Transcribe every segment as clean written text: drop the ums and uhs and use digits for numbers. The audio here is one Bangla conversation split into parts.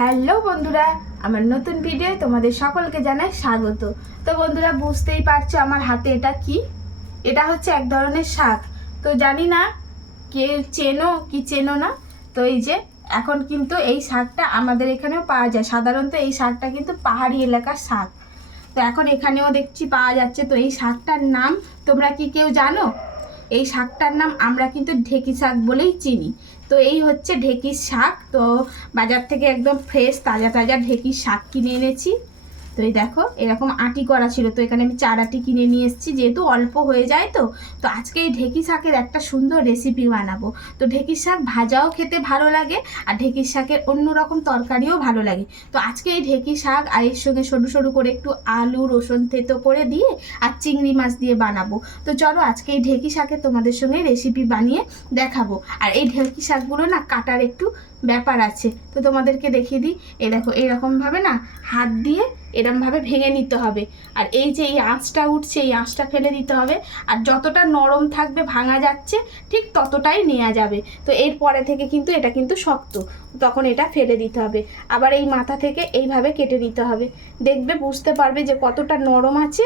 হ্যালো বন্ধুরা, আমার নতুন ভিডিও তোমাদের সকলকে জানাই স্বাগত। তো বন্ধুরা, বুঝতেই পারছো আমার হাতে এটা কি। এটা হচ্ছে এক ধরনের শাক। তো জানি না কে চেনো কি চেনো না। তো এই যে এখন কিন্তু এই শাকটা আমাদের এখানেও পাওয়া যায়। সাধারণত এই শাকটা কিন্তু পাহাড়ি এলাকার শাক। তো এখন এখানেও দেখছি পাওয়া যাচ্ছে। তো এই শাকটার নাম তোমরা কি কেউ জানো? এই শাকটার নাম আমরা কিন্তু ঢেঁকি শাক বলেই চিনি। তো এই হচ্ছে ঢেঁকির শাক। তো বাজার থেকে একদম ফ্রেশ তাজা তাজা ঢেঁকির শাক কিনে এনেছি। তো এই দেখো এরকম আটি করা ছিল, তো এখানে আমি 4 আটি কিনে নিয়ে এসেছি, যেহেতু অল্প হয়ে যায়। তো তো আজকে এই ঢেঁকি শাকের একটা সুন্দর রেসিপি বানাবো। তো ঢেঁকির শাক ভাজাও খেতে ভালো লাগে, আর ঢেঁকির শাকের অন্যরকম তরকারিও ভালো লাগে। তো আজকে এই ঢেঁকি শাক আর এর সঙ্গে সরু সরু করে একটু আলু রসুন থেতো করে দিয়ে আর চিংড়ি মাছ দিয়ে বানাবো। তো চলো আজকে এই ঢেঁকি শাকের তোমাদের সঙ্গে রেসিপি বানিয়ে দেখাবো। আর এই ঢেঁকি শাকগুলো না কাটার একটু ব্যাপার আছে, তো তোমাদেরকে দেখিয়ে দিই। এই দেখো এইরকমভাবে না হাত দিয়ে এরমভাবে ভেঙে নিতে হবে। আর এই যে এই আঁচটা উঠছে, এই আঁচটা ফেলে দিতে হবে। আর যতটা নরম থাকবে ভাঙা যাচ্ছে ঠিক ততটাই নেওয়া যাবে। তো এরপরে থেকে কিন্তু এটা কিন্তু শক্ত, তখন এটা ফেলে দিতে হবে। আবার এই মাথা থেকে এইভাবে কেটে দিতে হবে। দেখবে বুঝতে পারবে যে কতটা নরম আছে,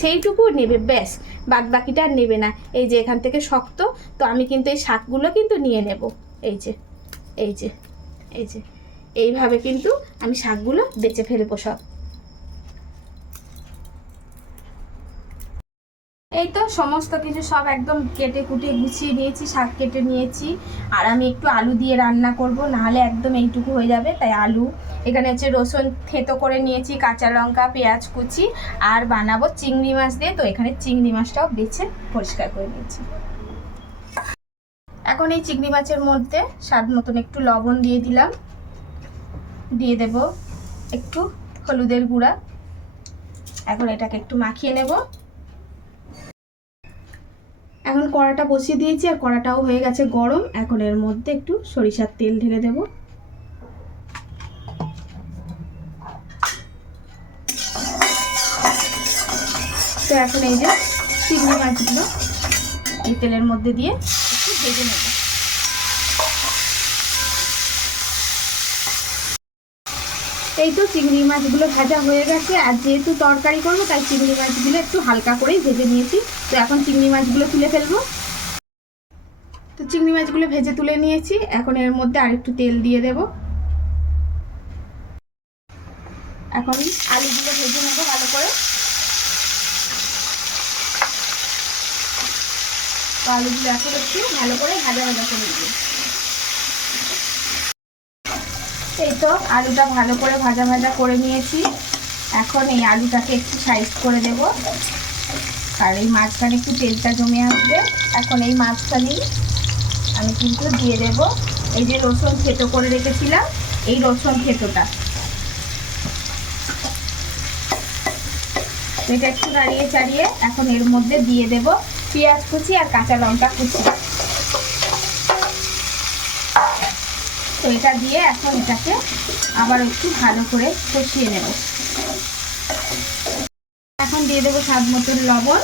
সেইটুকু নেবে, ব্যাস বাদ বাকিটা আর নেবে না। এই যে এখান থেকে শক্ত। তো আমি কিন্তু এই শাকগুলো কিন্তু নিয়ে নেব। এই যে এই যে এই যে এইভাবে কিন্তু আমি শাকগুলো বেছে ফেলবো সব। এই তো সমস্ত কিছু সব একদম কেটে কুটে গুছিয়ে নিয়েছি, শাক কেটে নিয়েছি। আর আমি একটু আলু দিয়ে রান্না করব, নাহলে একদম এইটুকু হয়ে যাবে। তাই আলু, এখানে হচ্ছে রসুন থেতো করে নিয়েছি, কাঁচা লঙ্কা পেঁয়াজ কুচি, আর বানাবো চিংড়ি মাছ দিয়ে। তো এখানে চিংড়ি মাছটাও বেছে পরিষ্কার করে নিয়েছি। এখন এই চিংড়ি মাছের মধ্যে স্বাদ মতন একটু লবণ দিয়ে দিলাম, দিয়ে দেব একটু হলুদের গুঁড়া। এখন এটাকে একটু মাখিয়ে নেব। এখন কড়াটা বসিয়ে দিয়েছি, আর কড়াটাও হয়ে গেছে গরম। এখন এর মধ্যে একটু সরিষার তেল ঢেলে দেব। তো এখন এই যে চিংড়ি মাছগুলো এই তেলের মধ্যে দিয়ে একটু ভেজে নেব। এই তো চিংড়ি মাছগুলো ভাজা হয়ে গেছে। আর যেহেতু তরকারি করবো তাই চিংড়ি মাছগুলো একটু হালকা করেই ভেজে নিয়েছি। তো এখন চিংড়ি মাছগুলো তুলে ফেলবো। তো চিংড়ি মাছগুলো ভেজে তুলে নিয়েছি। এখন এর মধ্যে আরেকটু তেল দিয়ে দেব। এখন আলুগুলো ভেজে নেবো ভালো করে। তো আলুগুলো এখন একটু ভালো করে ভাজা ভাজা করে নেব। এই তো আলুটা ভালো করে ভাজা ভাজা করে নিয়েছি। এখন এই আলুটাকে একটু সাইজ করে দেব, আর এই মাঝখানে একটু তেলটা জমে আসবে। এখন এই মাঝখানেই আমি কিন্তু দিয়ে দেব এই যে রসুন থেতো করে রেখেছিলাম, এই রসুন থেতোটা। এটা একটু নাড়িয়ে চাড়িয়ে এখন এর মধ্যে দিয়ে দেব পেঁয়াজ কুচি আর কাঁচা লঙ্কা কুচি। তো এটা দিয়ে এখন এটাকে আবার একটু ভালো করে কষিয়ে নেব। এখন দিয়ে দেবো স্বাদ মতন লবণ,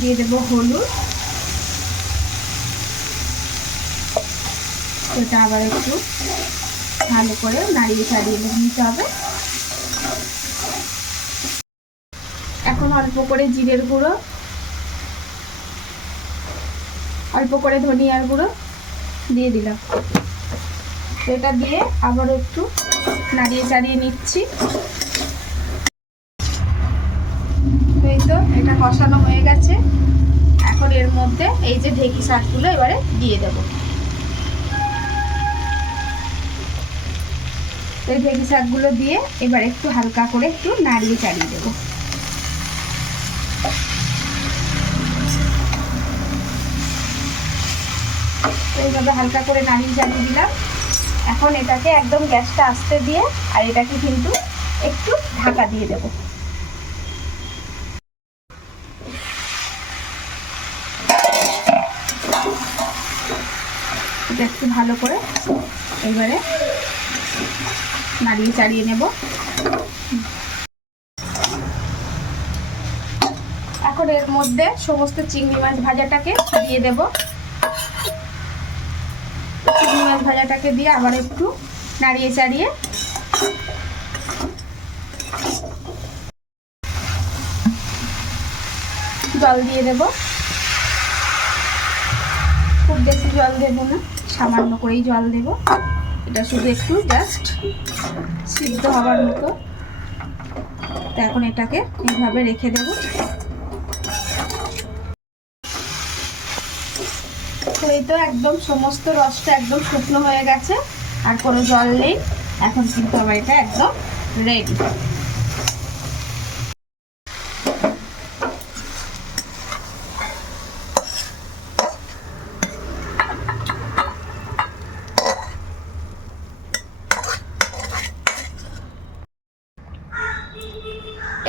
দিয়ে দেবো হলুদ। এটা আবার একটু ভালো করে নাড়িয়ে চাড়িয়ে নিতে হবে। এখন অল্প করে জিরের গুঁড়ো, অল্প করে ধনিয়ার গুঁড়ো দিয়ে দিলাম। এটা দিয়ে আবার একটু নাড়িয়ে চাড়িয়ে নিচ্ছি। এই তো এটা কষানো হয়ে গেছে। এখন এর মধ্যে এই যে ঢেঁকি শাকগুলো এবারে দিয়ে দেব। এই ঢেঁকি শাকগুলো দিয়ে এবার একটু হালকা করে একটু নাড়িয়ে চাড়িয়ে দেবো। এইভাবে হালকা করে নাড়িয়ে চাড়িয়ে দিলাম। এখন এটাকে একদম গ্যাসটা আস্তে দিয়ে আর এটাকে কিন্তু একটু ঢাকা দিয়ে দেব। এটা একটু ভালো করে এবারে নাড়িয়ে চাড়িয়ে নেব। এখন এর মধ্যে সমস্ত চিংড়ি মাছ ভাজাটাকে দিয়ে দেব। চিংড়ি মাছ ভাজাটাকে দিয়ে আবার একটু নাড়িয়ে চাড়িয়ে জল দিয়ে দেব। খুব বেশি জল দেবো না, সামান্য করেই জল দেব। এটা শুধু একটু জাস্ট সিদ্ধ হবার মতো। তো এখন এটাকে এইভাবে রেখে দেব। তো এই তো একদম সমস্ত রসটা একদম শুকনো হয়ে গেছে, আর কোনো জল নেই। এখন কিন্তু আমার এটা একদম রেডি।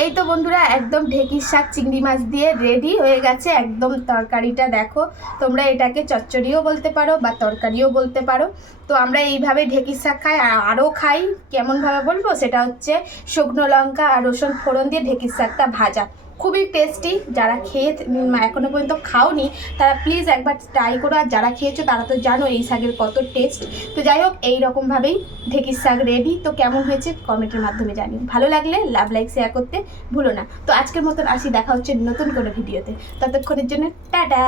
এই তো বন্ধুরা একদম ঢেঁকির শাক চিংড়ি মাছ দিয়ে রেডি হয়ে গেছে একদম। তরকারিটা দেখো, তোমরা এটাকে চচ্চড়িও বলতে পারো বা তরকারিও বলতে পারো। তো আমরা এইভাবে ঢেঁকির শাক খাই, আরও খাই। কেমনভাবে বলবো, সেটা হচ্ছে শুকনো লঙ্কা আর রসুন ফোড়ন দিয়ে ঢেঁকির শাকটা ভাজা, খুবই টেস্টি। যারা খেয়ে এখনো পর্যন্ত খাওনি তারা প্লিজ একবার ট্রাই করো, আর যারা খেয়েছো তারা তো জানো এই শাকের কত টেস্ট। তো যাই হোক, এইরকমভাবেই ঢেঁকির শাক রেডি। তো কেমন হয়েছে কমেন্টের মাধ্যমে জানিও। ভালো লাগলে লাভ লাইক শেয়ার করতে ভুলো না। তো আজকের মতন আসি, দেখা হচ্ছে নতুন কোনো ভিডিওতে। ততক্ষণের জন্য টাটা।